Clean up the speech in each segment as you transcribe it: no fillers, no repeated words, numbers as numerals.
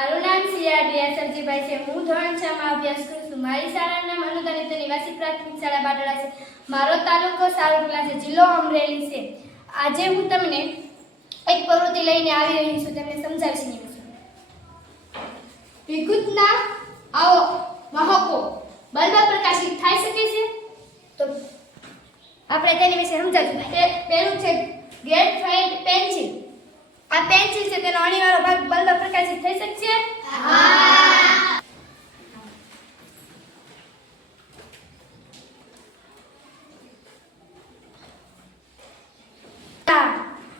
મારું નામ સીઆરડીઆર સરજીભાઈ છે. હું ધોરણ 6 માં અભ્યાસ કરું છું. મારી શાળાનું નામ અનુદાનિત નિવાસી પ્રાથમિક શાળા બાટડા છે. મારો તાલુકો સાવરકુંડલા છે. જિલ્લો અમરેલી છે. આજે હું તમને એક પ્રવૃત્તિ લઈને આવી રહી છું. તમને સમજાવીશ. વિદ્યુતના આવો વાહકો બલ્બ પ્રકાશિત થઈ શકે છે. તો આપણે તેની વિશે સમજાવીશું. પહેલું છે ગ્રેફાઇટ પેન્સિલ. આ પેન્સિલ છે, તેનો અણીવાળો ભાગ બલ્બ પ્રકાશિત થઈ શકશે? હા.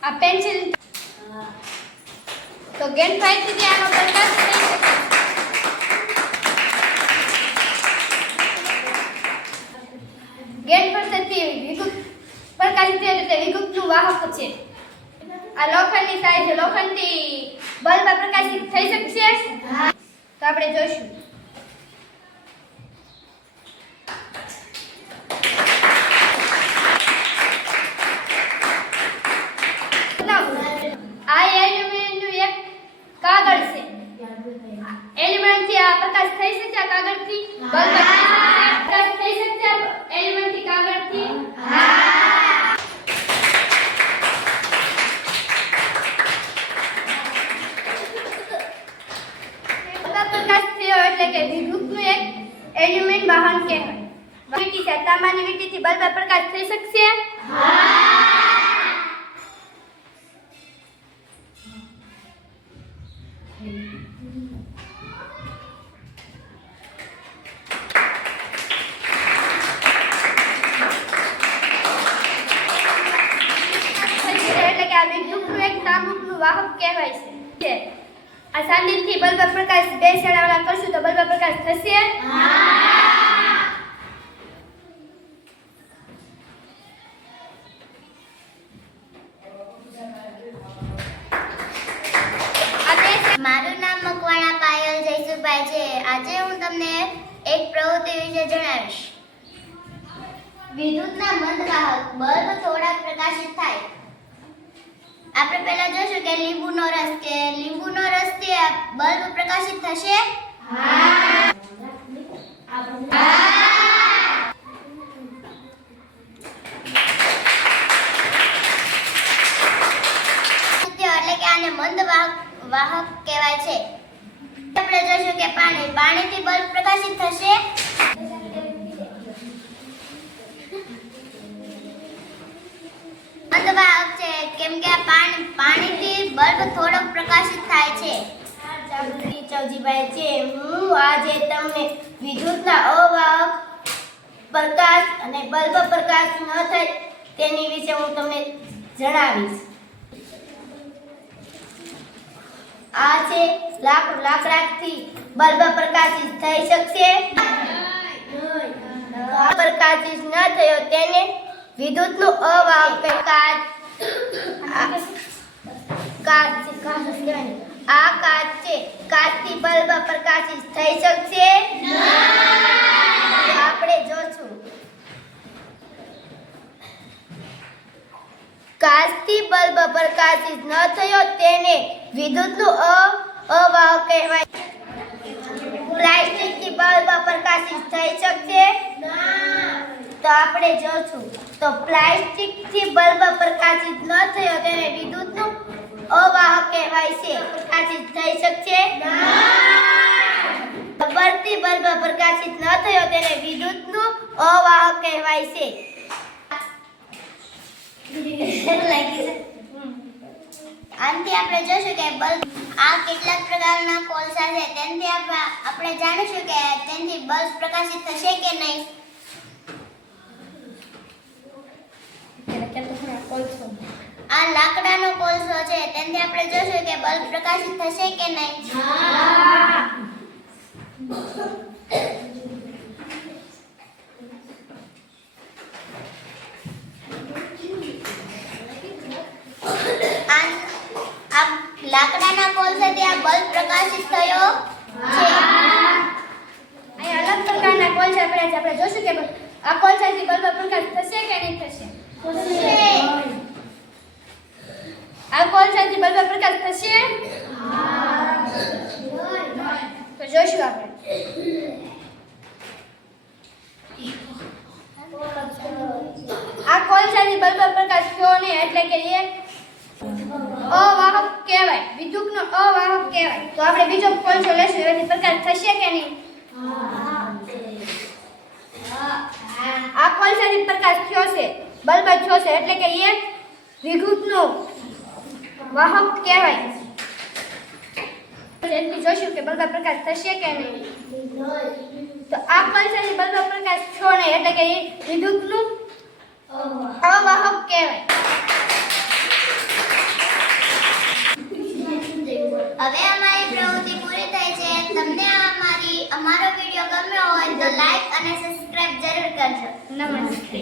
આ પેન્સિલ તો ગ્રેફાઇટ થી આનો પ્રકાશ થઈ શકે. ગ્રેફાઇટ થી વિદ્યુત પ્રકાશિત થાય એટલે વિદ્યુતનું વાહક છે. આ લોખંડની થાય છે. લોખંડથી બલ્બ પ્રકાશિત થઈ શકશે? હા. તો આપણે જોઈશું. આ એલ્યુમિનિયમનું એક કાગળ છે. એલ્યુમિનિયમથી આ પ્રકાશ થઈ શકશે? આ કાગળથી બલ્બ પ્રકાશ થઈ શકશે? એલ્યુમિનિયમથી કાગળથી? હા. એટલે કે વિદ્યુતનું એક એલ્યુમિનિયમ વાહન કહેવાય. વીટી છે, તાંબાની વીંટીથી બલ્બ પ્રકાશ થઈ શકશે? હા. એટલે કે આ વિદ્યુતનું એક તાંબાનું વાહક કહેવાય છે. આ સાંદીથી બલ્બ પ્રકાશ બે છેડાવાળા કરશું તો બલ્બ પ્રકાશ થશે? હા. મારું નામ મકવાણા પાયલ જયસુભાઈ છે. આજે હું તમને એક પ્રવૃત્તિ વિશે જણાવીશ. વિદ્યુતના મંદવાહક બલ્બ થોડા પ્રકાશિત થાય. આપણે પહેલા જોશું કે લીંબુનો રસ થી બલ્બ પ્રકાશિત થશે? હા. એટલે કે આને મંદ વાહક કહેવાય છે. આપણે જોશું કે પાણીથી બલ્બ પ્રકાશિત થશે? મંદ વાહક છે કેમ કે પાણીથી બલ્બ થોડોક પ્રકાશિત થાય છે. જાગૃતિ ચૌજીભાઈ છે. હું આજે તમને વિદ્યુતના અવાહક પ્રકાશ અને બલ્બ પ્રકાશ ન થાય તેની વિશે હું તમને જણાવીશ. આ છે લાકડું. લાકડાથી બલ્બ પ્રકાશિત થઈ શકશે? પ્રકાશિત ન થયો તેને વિદ્યુતનું અવાહક કાચ આ કાચ છે. કાચથી બલ્બ પ્રકાશિત થઈ શકશે? આપણે જોશું. કાચથી બલ્બ પ્રકાશિત ન થયો તેને વિદ્યુતનું અવાહક કહેવાય. પ્લાસ્ટિકથી બલ્બ પ્રકાશિત થઈ શકશે? તો આપણે જોશું. તો પ્લાસ્ટિકથી બલ્બ પ્રકાશિત ન થયો તેને વિદ્યુતનું અવાહક કહેવાય છે. પ્રકાશિત થઈ શકશે? રબરથી બલ્બ પ્રકાશિત ન થયો તેને વિદ્યુતનું અવાહક કહેવાય છે. આનાથી આપણે જોશું કે બલ્બ આ કેટલાક પ્રકારના કોલસા છે. તેનાથી આપણે જાણીશું કે તેનાથી બલ્બ પ્રકાશિત થશે કે નહીં. આ લાકડાનો કોલસો છે. તેનાથી આપણે જોશું કે બલ્બ પ્રકાશિત થશે કે નહીં. હા. લાકડાના કોલસાથી આ બલ્બ પ્રકાશિત થયો છે. અહીં અલગ પ્રકારના કોલસા પડ્યા છે. આપણે જોશું કે આ કોલસાથી બલ્બ પ્રકાશ થશે કે નહીં થશે? આ કોલસાથી બલ્બ પ્રકાશ થશે? હા. જોઈશું આપણે. આ કોલસાથી બલ્બ પ્રકાશ થયો નહીં એટલે કે એ અવાહક કહેવાય. વિદ્યુતનો અવાહક કહેવાય. તો આપણે બીજો કોલસો લેશું એનાથી પ્રકાશ થશે કે નહીં? આ કોલસાથી પ્રકાશ થયો છે, બલ્બ થયો છે એટલે કે એ વિદ્યુતનો વાહક કહેવાય. એટલે જોશું કે બલ્બ પ્રકાશ થશે કે નહીં. તો આ કોલસાથી બલ્બ પ્રકાશ થયો નહીં એટલે કે એ વિદ્યુતનું અવાહક કહેવાય. હવે અમારી પ્રવૃત્તિ પૂરી થઈ છે. તમને અમારો વિડિયો ગમ્યો હોય તો લાઈક અને સબસ્ક્રાઇબ જરૂર કરજો. નમસ્તે.